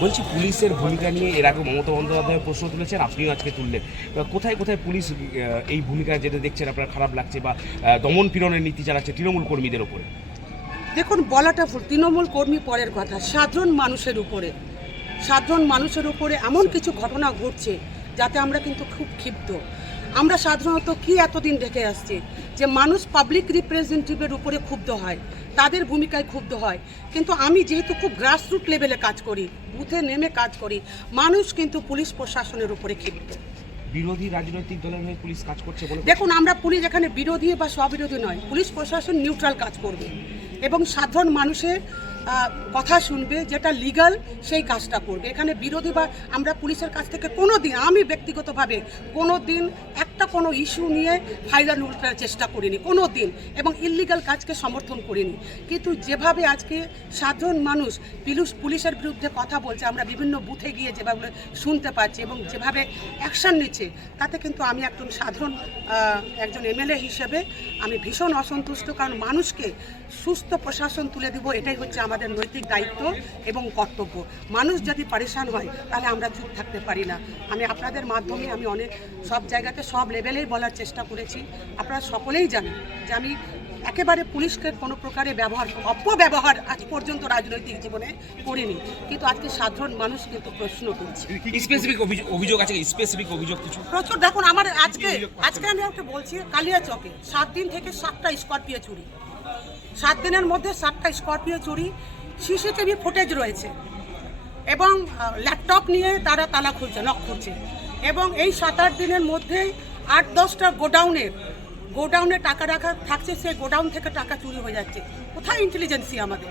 বলছি পুলিশের ভূমিকা নিয়ে এর আগে মমতা বন্দ্যোপাধ্যায় প্রশ্ন তুলেছেন, আপনিও আজকে তুললেন। কোথায় কোথায় পুলিশ এই ভূমিকা যেটা দেখছেন আপনার খারাপ লাগছে বা দমন পীড়নের নীতি চালাচ্ছে তৃণমূল কর্মীদের ওপরে দেখুন, বলাটা তৃণমূল কর্মী পরের কথা সাধারণ মানুষের উপরে। সাধারণ মানুষের উপরে এমন কিছু ঘটনা ঘটছে যাতে আমরা কিন্তু খুব ক্ষিপ্ত। আমরা সাধারণত কি এতদিন দেখে আসছি? যে মানুষ পাবলিক রিপ্রেজেন্টেটিভের উপরে ক্ষুব্ধ হয় তাদের ভূমিকায় ক্ষুব্ধ হয়। কিন্তু আমি যেহেতু খুব গ্রাসরুট লেভেলে কাজ করি বুথে নেমে কাজ করি মানুষ কিন্তু পুলিশ প্রশাসনের উপরে ক্ষিপ্ত। বিরোধী রাজনৈতিক দলের হয়ে পুলিশ কাজ করছে বলে দেখুন আমরা পুলিশ এখানে বিরোধী বা স্ববিরোধী নয় পুলিশ প্রশাসন নিউট্রাল কাজ করবে। এবং সাধারণ মানুষের কথা শুনবে, যেটা লিগাল সেই কাজটা করবে। এখানে বিরোধী বা আমরা পুলিশের কাছ থেকে কোনো দিন আমি ব্যক্তিগতভাবে কোনো দিন একটা কোনো ইস্যু নিয়ে ফাইলার উল্টার চেষ্টা করিনি কোনো দিন এবং ইলিগাল কাজকে সমর্থন করিনি। কিন্তু যেভাবে আজকে সাধারণ মানুষ পুলিশ, পুলিশের বিরুদ্ধে কথা বলছে, আমরা বিভিন্ন বুথে গিয়ে যেভাবে শুনতে পাচ্ছি এবং যেভাবে অ্যাকশন নিচ্ছে, তাতে কিন্তু আমি একজন সাধারণ একজন এমএলএ হিসেবে আমি ভীষণ অসন্তুষ্ট, কারণ মানুষকে সুস্থ প্রশাসন তুলে দিব, এটাই হচ্ছে আমাদের নৈতিক দায়িত্ব এবং কর্তব্য। মানুষ যদি পরেশান হয় তাহলে আমরা চুপ থাকতে পারি না। আমি আপনাদের মাধ্যমে আমি অনেক সব জায়গাতে সব লেভেলেই বলার চেষ্টা করেছি। আপনারা সকলেই জানেন যে আমি একেবারে পুলিশকে কোনো প্রকারে ব্যবহার অপব্যবহার আজ পর্যন্ত রাজনৈতিক জীবনে করিনি। কিন্তু আজকে সাধারণ মানুষ কিন্তু প্রশ্ন করছে স্পেসিফিক অভিযোগ আছে স্পেসিফিক অভিযোগ কিছু? প্রচুর দেখুন আমার আজকে আজকে আমি একটা বলছি কালিয়া চকে সাত দিন থেকে সাতটা স্করপিও চুরি। সাত দিনের মধ্যে সাতটা স্করপিও চুরি, সিসিটিভি ফুটেজ রয়েছে এবং ল্যাপটপ নিয়ে তারা তালা খুলছে, লক খুলছে এবং এই সাত আট দিনের মধ্যেই আট দশটা গোডাউনের গোডাউনে টাকা রাখা থাকছে, সেই গোডাউন থেকে টাকা চুরি হয়ে যাচ্ছে। কোথায় ইন্টেলিজেন্সি আমাদের?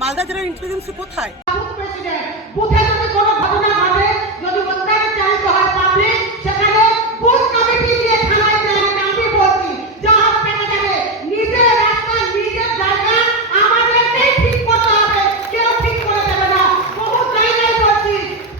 মালদা জেলার ইন্টেলিজেন্সি কোথায়? প্রেসিডেন্ট বুথে যদি কোনো ঘটনা ঘটে যদি অত্যাচার চালিত হয় পাবলিক সেখানে বুথ কমিটি দিয়ে থানায় দেন আমি বলছি যাহা পেটে যাবে নিজের রাস্তা নিজের জায়গা আমাদেরকেই ঠিক করতে হবে কেউ ঠিক করে দেবে না বহু জায়গায় বলছি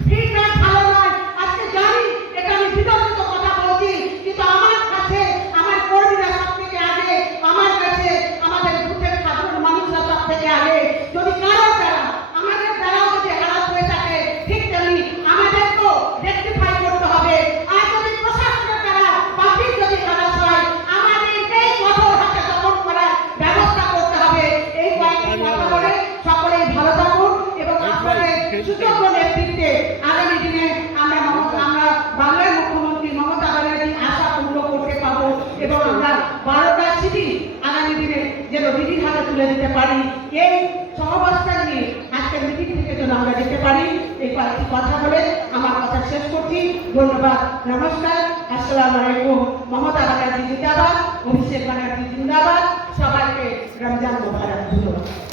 ঠিক না ভালো নয় আজকে জানি এটা আমি বিতর্কিত কথা বলছি কিন্তু আমার কাছে আমার কর্মীরা সব থেকে আগে আমার কাছে আমাদের বুথের সাধারণ মানুষরা সব থেকে আগে যদি কারও দ্বারা আমাদের দ্বারাও যদি হারাস হয়ে থাকে ঠিক তেমনি আমাদেরকেও রেকটিফাই করতে হবে আর যদি প্রশাসনের দ্বারা পাবলিক যদি হারাস হয় আমাদেরকেই কঠোর হাতে দমন করার ব্যবস্থা করতে হবে এই কয়েকটি কথা বলে সকলেই ভালো থাকুন এবং আপনাদের সুযোগ্য নেতৃত্বে আগামী দিনে আমরা আমরা বাংলার মুখ্যমন্ত্রী মমতা ব্যানার্জি আশা পূর্ণ করতে পারব এবং আমরা বারোটা সিটি আগামী দিনে যেন দিদির হাতে তুলে দিতে পারি। এই সহবাসটা নিয়ে আজকের মিটিং থেকে যেন আমরা যেতে পারি। এই কয়েকটি কথা বলে আমার কথা শেষ করছি। ধন্যবাদ, নমস্কার। আসসালামু আলাইকুম। মমতা ব্যানার্জি জিন্দাবাদ, অভিষেক ব্যানার্জি জিন্দাবাদ। সবাইকে রমজান মোবারক, ধন্যবাদ।